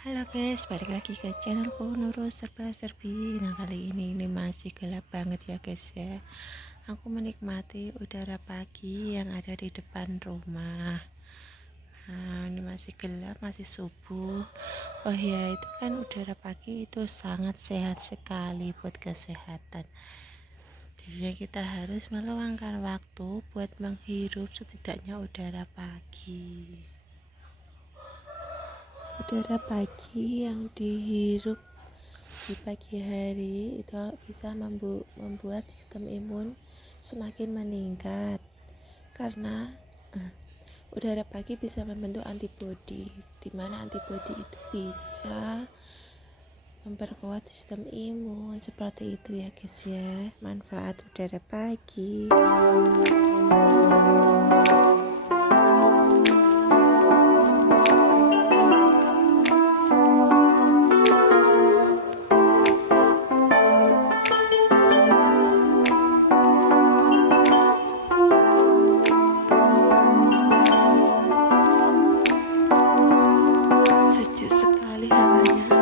Halo guys, balik lagi ke channelku Nurul Serba Serbi. Nah kali ini masih gelap banget ya guys ya. Aku menikmati udara pagi yang ada di depan rumah. Nah ini masih gelap, masih subuh. Oh ya, itu kan udara pagi itu sangat sehat sekali buat kesehatan. Jadi kita harus meluangkan waktu buat menghirup setidaknya udara pagi. Udara pagi yang dihirup di pagi hari itu bisa membuat sistem imun semakin meningkat, karena udara pagi bisa membentuk antibodi, di mana antibodi itu bisa memperkuat sistem imun. Seperti itu ya guys ya, manfaat udara pagi. Sejuk sekali hawanya.